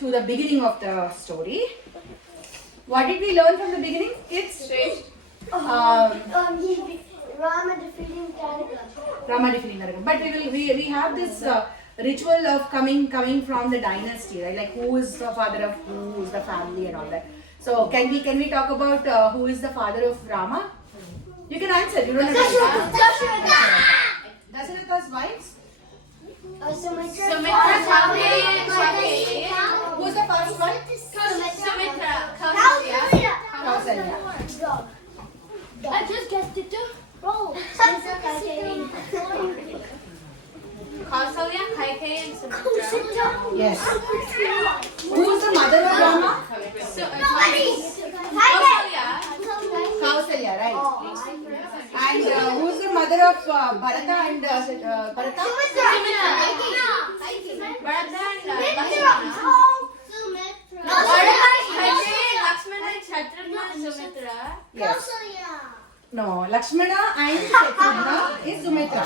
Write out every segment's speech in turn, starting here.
to the beginning of the story. What did we learn from the beginning, kids? Rama defeating Janaka. Rama defeating Janaka. But we have this ritual of coming from the dynasty, right? Like who is the father of who is the family and all that. So can we talk about who is the father of Rama? You can answer. You don't have to. Dasharatha's wives. Sumitra. Who's the first one? Sumitra. Kausalya. I just guessed it too. Roll. Kausalya, Kaikeyi and Sumitra. Yes. Who's the mother of Rama? Kausalya, right? And who's the mother of Bharata and Bharata? Bharata and Lakshmana. Kaikeyi, Lakshmana and Shatrugna and Sumitra. Yes. No, Lakshmana and Shatrugna is Sumitra.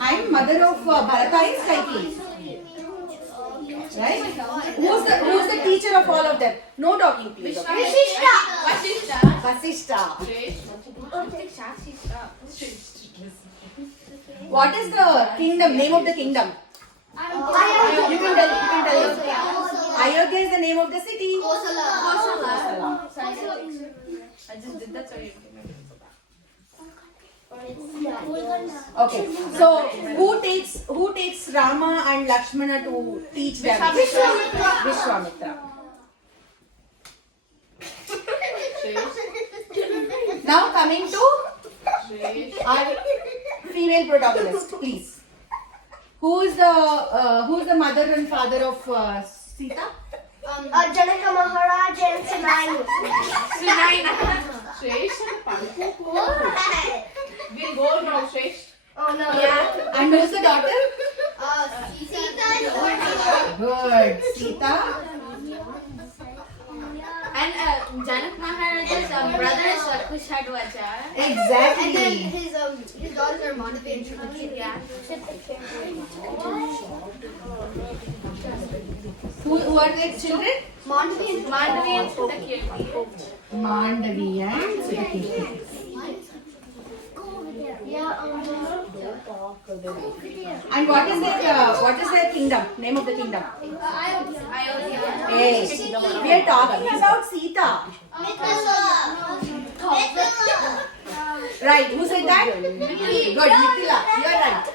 And mother of Bharata is Kaikeyi. Right? Who's the teacher of all of them? No talking, please. Okay? Vasishta. What is the kingdom? Name of the kingdom? You can tell. Ayodhya is the name of the city. Kosala. I just did that, sorry. Okay. So who takes Rama and Lakshmana to teach them? Viswamitra. Now coming to our female protagonist, please. Who is the mother and father of Sita? Janaka Maharaj and Sunaina. We'll go now, Shresh. Oh no. Yeah. And who's the daughter? Sita. Good. Sita. And Janak Maharaj's brother is Kushadwaja. Exactly. And then his daughters are Mandavi and Shruti. Yeah. Who are their children? Mandavi and Mandavi and Sutakirti. Mandavi and Sutakirti. And what is their kingdom? Name of the kingdom? Ayodhya. Hey, we are talking about Sita. Right, who said that? Good, Mithila. You are right.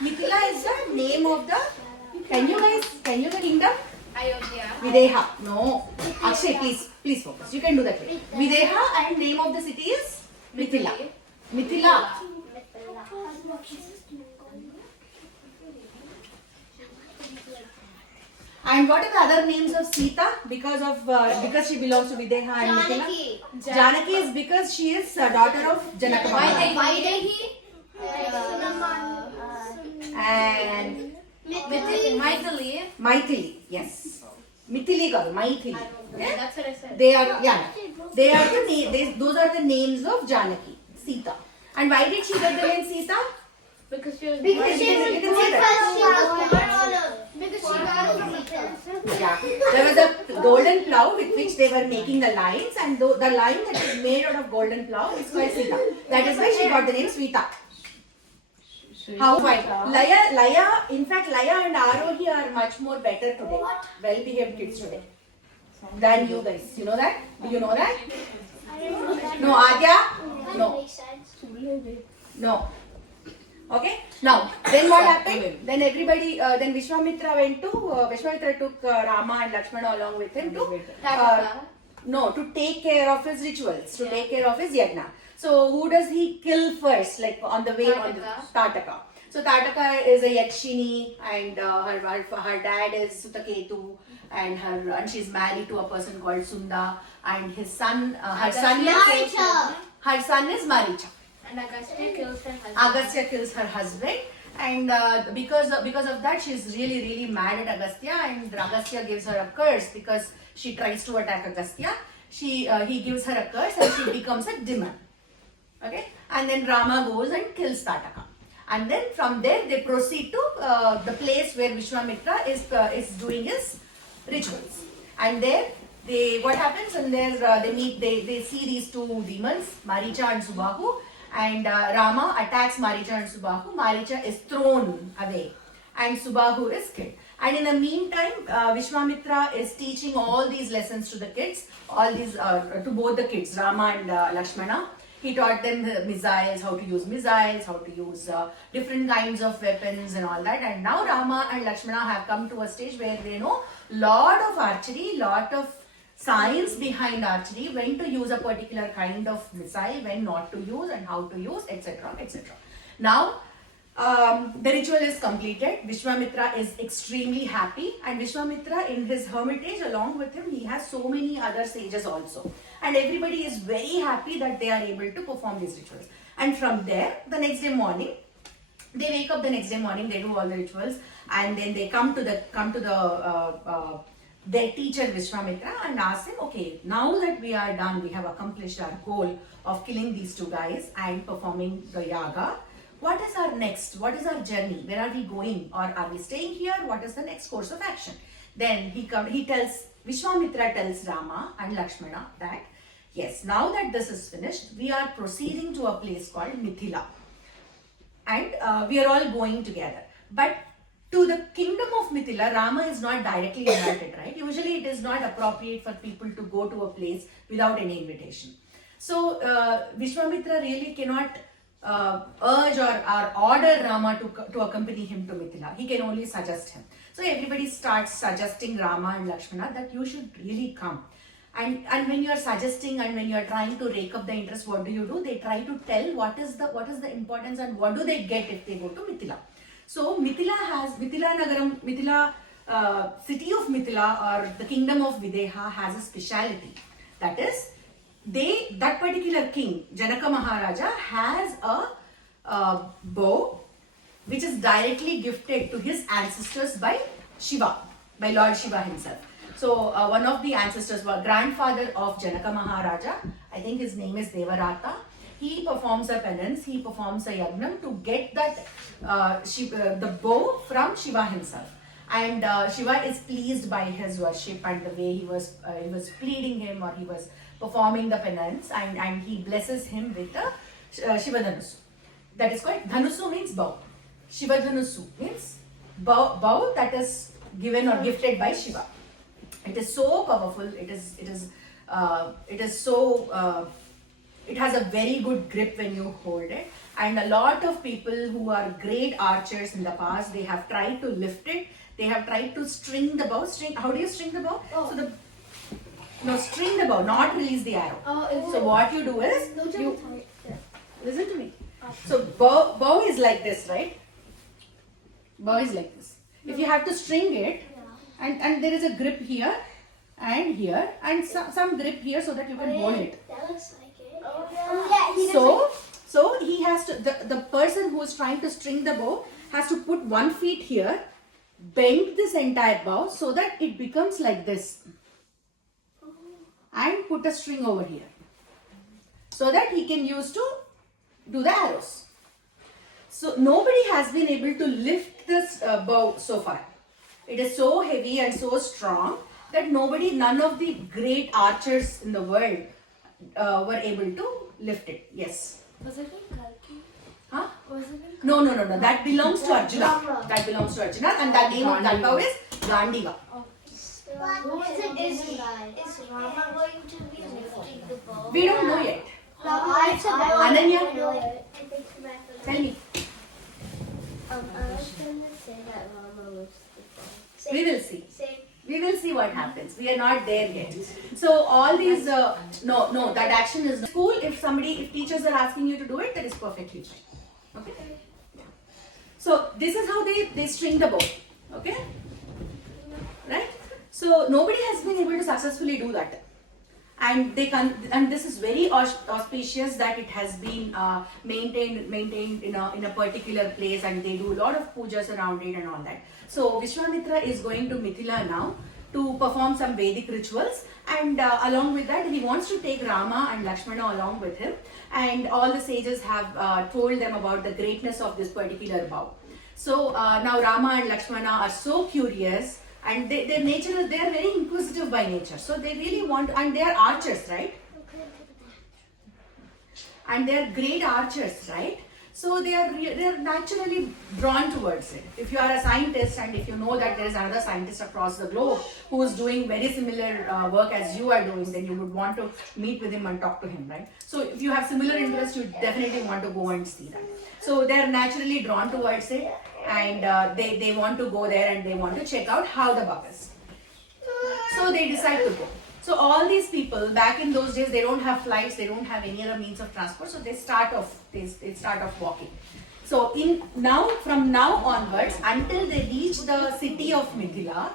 Mithila is the name of the. Can you the kingdom? Ayodhya. Videha. No. Akshay, please focus. You can do that. Videha and name of the city is Mithila. Mithila. And what are the other names of Sita? Because she belongs to Videha and Mithila. Janaki is because she is a daughter of Janaka Maharaj. And Mithili, yes. Mithili girl, Mithili. Yeah, that's what I said. Those are the names of Janaki, Sita. And why did she get the name Sita? Because she was Because she was Yeah. There was a golden plow with which they were making the lines, and the line that is made out of golden plow is called Sita. That is why she got the name Sweta. How white? Laya, in fact, Laya and Arohi are much more better today. Well-behaved kids today than you guys. You know that? Do you know that? No, Adya? No. Okay. Now, then what happened? Then everybody, then Viswamitra took Rama and Lakshmana along with him to take care of his rituals, to take care of his yagna. So who does he kill first? Like on the way on the Tataka. So Tataka is a Yakshini, and her dad is Sutaketu, and she's married to a person called Sunda, and his son, her son is Maricha. And Agastya kills her husband. Agastya kills her husband, and because of that, she's really mad at Agastya, and Agastya gives her a curse because she tries to attack Agastya. He gives her a curse, and she becomes a demon. Okay, and then Rama goes and kills Tataka. And then from there they proceed to the place where Viswamitra is doing his rituals. And there what happens, and there they see these two demons, Maricha and Subahu, and Rama attacks Maricha and Subahu. Maricha is thrown away and Subahu is killed. And in the meantime, Viswamitra is teaching all these lessons to the kids, all these to both the kids, Rama and Lakshmana. He taught them the missiles, how to use missiles, how to use different kinds of weapons and all that. And now Rama and Lakshmana have come to a stage where they know lot of archery, lot of science behind archery, when to use a particular kind of missile, when not to use and how to use, etc. etc. Now, the ritual is completed. Viswamitra is extremely happy, and Viswamitra in his hermitage, along with him, he has so many other sages also. And everybody is very happy that they are able to perform these rituals. And from there, the next day morning, they wake up the next day morning, they do all the rituals, and then they come to their teacher Viswamitra and ask him, okay, now that we are done, we have accomplished our goal of killing these two guys and performing the yaga. What is our next? What is our journey? Where are we going? Or are we staying here? What is the next course of action? Then Viswamitra tells Rama and Lakshmana that, yes, now that this is finished, we are proceeding to a place called Mithila. And we are all going together. But to the kingdom of Mithila, Rama is not directly invited, right? Usually it is not appropriate for people to go to a place without any invitation. So Viswamitra really cannot urge or order Rama to accompany him to Mithila. He can only suggest him. So everybody starts suggesting Rama and Lakshmana that you should really come. And when you are suggesting and when you are trying to rake up the interest, what do? They try to tell what is the importance and what do they get if they go to Mithila. So Mithila city of Mithila, or the kingdom of Videha, has a speciality. That is, that particular king, Janaka Maharaja, has a bow which is directly gifted to his ancestors by Shiva, by Lord Shiva himself. So one of the ancestors, grandfather of Janaka Maharaja, I think his name is Devarata, he performs a penance, he performs a yagnam to get that the bow from Shiva himself. And Shiva is pleased by his worship and the way he was pleading him, or he was performing the penance, and he blesses him with the Shiva Dhanusu. That is called, Dhanusu means bow. Shiva Dhanusu means bow that is given or gifted by Shiva. It is so powerful. It has a very good grip when you hold it. And a lot of people who are great archers in the past, they have tried to lift it. They have tried to string the bow. How do you string the bow? Oh. So string the bow, not release the arrow. So what you do is, listen to me. So bow is like this, right? Bow is like this. If you have to string it, and there is a grip here and here and some grip here so that you can hold it. That looks like it. So he has to, the person who is trying to string the bow has to put 1 foot here, bend this entire bow so that it becomes like this, and put a string over here so that he can use to do the arrows. So nobody has been able to lift this bow so far. It is so heavy and so strong that none of the great archers in the world were able to lift it. Yes. Was it in Kalki? Huh? Was it in No. That belongs to Arjuna. That belongs to Arjuna, and the name of that bow is Gandiva. Is Rama going to be lifting the bow? We don't know yet. Ananya? Tell me. I was going to say that Rama lifts the bow. We will see. We will see what happens. We are not there yet. So all these, no, that action is cool. If teachers are asking you to do it, that is perfectly fine. Okay. So this is how they string the bow. Okay. Right. So nobody has been able to successfully do that. And this is very auspicious that it has been maintained in a particular place, and they do a lot of pujas around it and all that. So Viswamitra is going to Mithila now to perform some Vedic rituals, and along with that he wants to take Rama and Lakshmana along with him, and all the sages have told them about the greatness of this particular vow. So now Rama and Lakshmana are so curious, and their nature is, they are very inquisitive by nature, so they really want, and they are archers, right? And they are great archers, right? So they are naturally drawn towards it. If you are a scientist and if you know that there is another scientist across the globe who is doing very similar work as you are doing, then you would want to meet with him and talk to him, right? So if you have similar interests, you definitely want to go and see that. So they are naturally drawn towards it, and they want to go there and they want to check out how the bug is. So they decide to go. So all these people back in those days, they don't have flights, they don't have any other means of transport, so they start off walking. So from now onwards, until they reach the city of Mithila,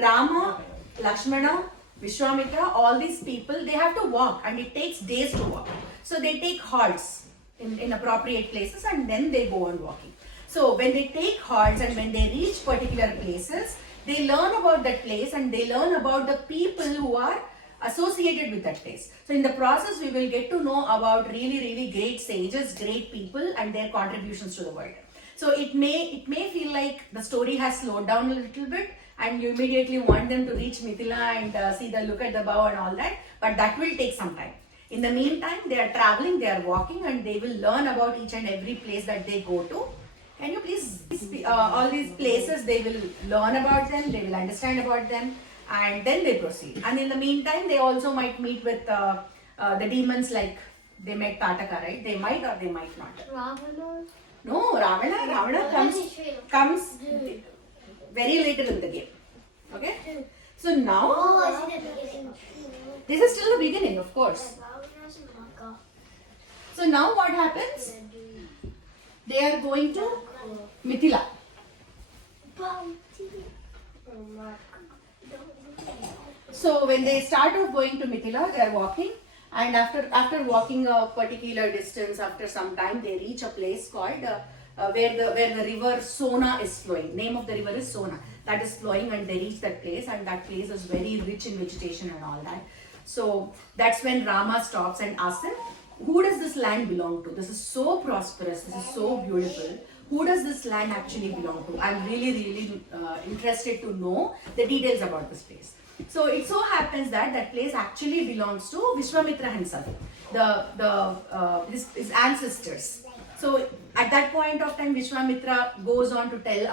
Rama, Lakshmana, Viswamitra, all these people, they have to walk, and it takes days to walk. So they take halts in appropriate places, and then they go on walking. So when they take halts and when they reach particular places, they learn about that place and they learn about the people who are associated with that place. So in the process, we will get to know about really great sages, great people, and their contributions to the world. So it may feel like the story has slowed down a little bit, and you immediately want them to reach Mithila and see the look at the bow and all that, but that will take some time. In the meantime, they are traveling, they are walking, and they will learn about each and every place that they go to. Can you please, all these places, they will learn about them, they will understand about them, and then they proceed. And in the meantime, they also might meet with the demons, like they met Tataka, right? They might or they might not. Ravana? No, Ravana comes very later in the game. Okay? So now, Oh, I see the beginning. this is still the beginning, of course. So now what happens? They are going to Mithila. So when they start off going to Mithila, they are walking, and after walking a particular distance, after some time, they reach a place called where the river Sona is flowing. Name of the river is Sona. That is flowing, and they reach that place, and that place is very rich in vegetation and all that. So that's when Rama stops and asks him, who does this land belong to? This is so prosperous, this is so beautiful. Who does this land actually belong to? I'm really interested to know the details about this place. So it so happens that that place actually belongs to Viswamitra himself, his ancestors. So at that point of time, Viswamitra goes on to tell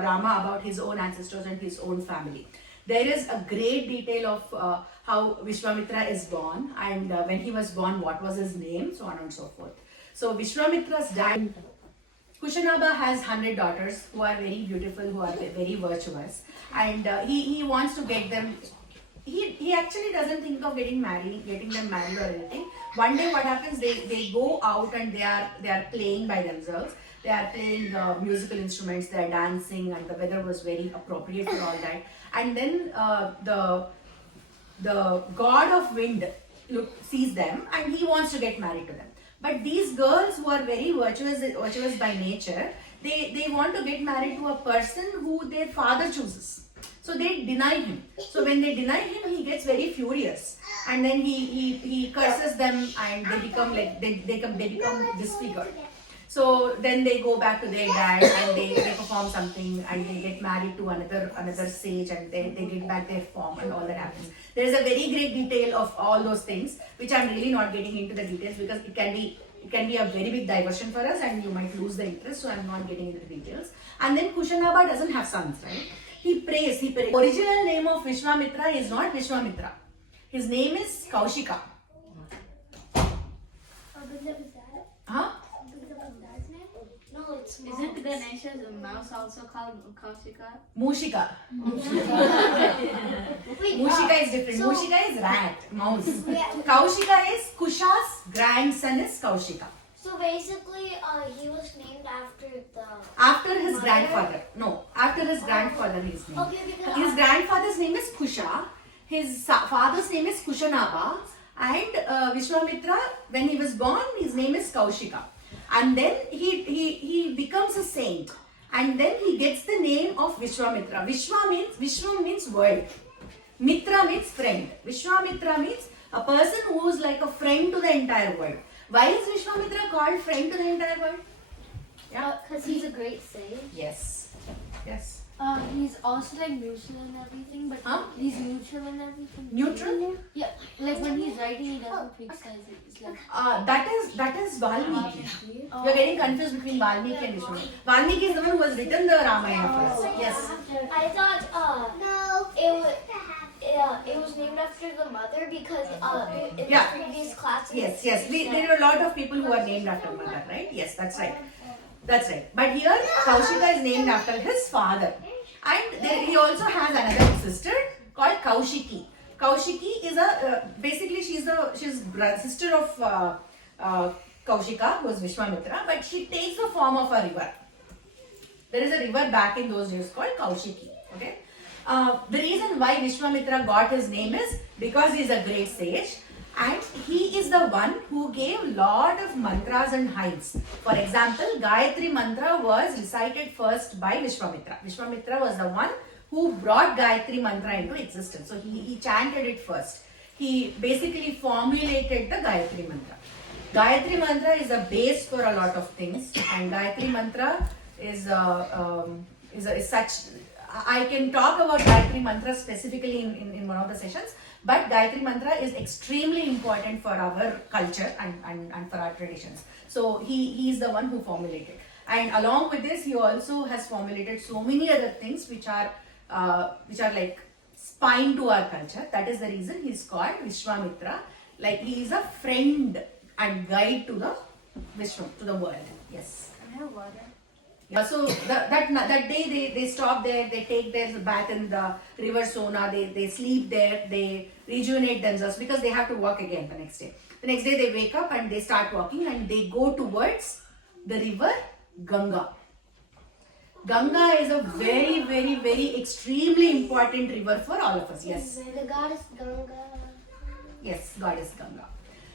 Rama about his own ancestors and his own family. There is a great detail of how Viswamitra is born, and when he was born, what was his name, so on and so forth. So Viswamitra's dad, Kushanaba, has 100 daughters who are very beautiful, who are very virtuous, and he wants to get them. He actually doesn't think of getting them married or anything. One day, what happens? They go out and they are playing by themselves. They are playing musical instruments. They are dancing, and the weather was very appropriate for all that. And then the god of wind sees them, and he wants to get married to them. But these girls who are very virtuous by nature, they want to get married to a person who their father chooses. So they deny him. So when they deny him, he gets very furious, and then he curses them, and they become like they become disfigured. So then they go back to their dad, and they perform something, and they get married to another sage, and they get back their form, and all that happens. There is a very great detail of all those things, which I'm really not getting into the details because it can be a very big diversion for us, and you might lose the interest. So I'm not getting into the details. And then Kushanaba doesn't have sons, right? He prays. Original name of Viswamitra is not Viswamitra. His name is Kaushika. Huh? No, it's not. Isn't Ganesha's mouse also called Kaushika? Mushika. Wait, Mushika is different. so- Mushika is rat, mouse. Yeah. Kaushika is Kusha's grandson is Kaushika. So basically, he was named after After his Mother? grandfather. No, after his grandfather his name. Okay, because His grandfather's name is Kusha. His father's name is Kushanaba. And Viswamitra, when he was born, his name is Kaushika. And then he becomes a saint. And then he gets the name of Viswamitra. Vishwa means world. Mitra means friend. Viswamitra means a person who is like a friend to the entire world. Why is Viswamitra called friend to the entire world? Yeah. Because he's a great sage. Yes. Yes. He's also like neutral and everything, but Huh? he's neutral and everything. Neutral? Yeah, like when he's writing, he doesn't criticize it. It's like That is Valmiki. You are getting confused between Valmiki and Vishnu. Valmiki is the one who has written the Ramayana for us. Yes. I thought it was named after the mother because in Yeah. the previous classes. Yes. There are a lot of people who are named after mother, right? Yes, that's right. That's right. But here, Kaushika is named after his father. And he also has another sister called Kaushiki. Kaushiki is basically she's sister of Kaushika, who is Viswamitra, but she takes the form of a river. There is a river back in those days called Kaushiki. Okay. The reason why Viswamitra got his name is because he is a great sage. And he is the one who gave lot of mantras and hymns. For example, Gayatri mantra was recited first by Viswamitra. Viswamitra was the one who brought Gayatri mantra into existence. So he chanted it first. He basically formulated the Gayatri mantra. Gayatri mantra is the base for a lot of things, and Gayatri mantra is such. I can talk about Gayatri mantra specifically in one of the sessions. But Gayatri mantra is extremely important for our culture and for our traditions. So he is the one who formulated. And along with this, he also has formulated so many other things which are like spine to our culture. That is the reason he is called Viswamitra. Like he is a friend and guide to the Vishwa, to the world. Yes. I have water. So that day they stop there, they take their bath in the river Sona, they sleep there, they rejuvenate themselves because they have to walk again the next day. The next day they wake up and they start walking and they go towards the river Ganga. Ganga is a very, very, very extremely important river for all of us. Yes. The goddess Ganga. Yes, goddess Ganga.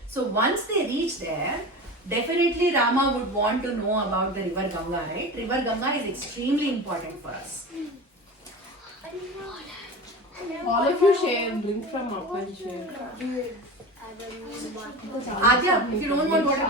So once they reach there, definitely Rama would want to know about the river Ganga, right? River Ganga is extremely important for us. All of you share, drink from up and share. Adya, if you don't want water,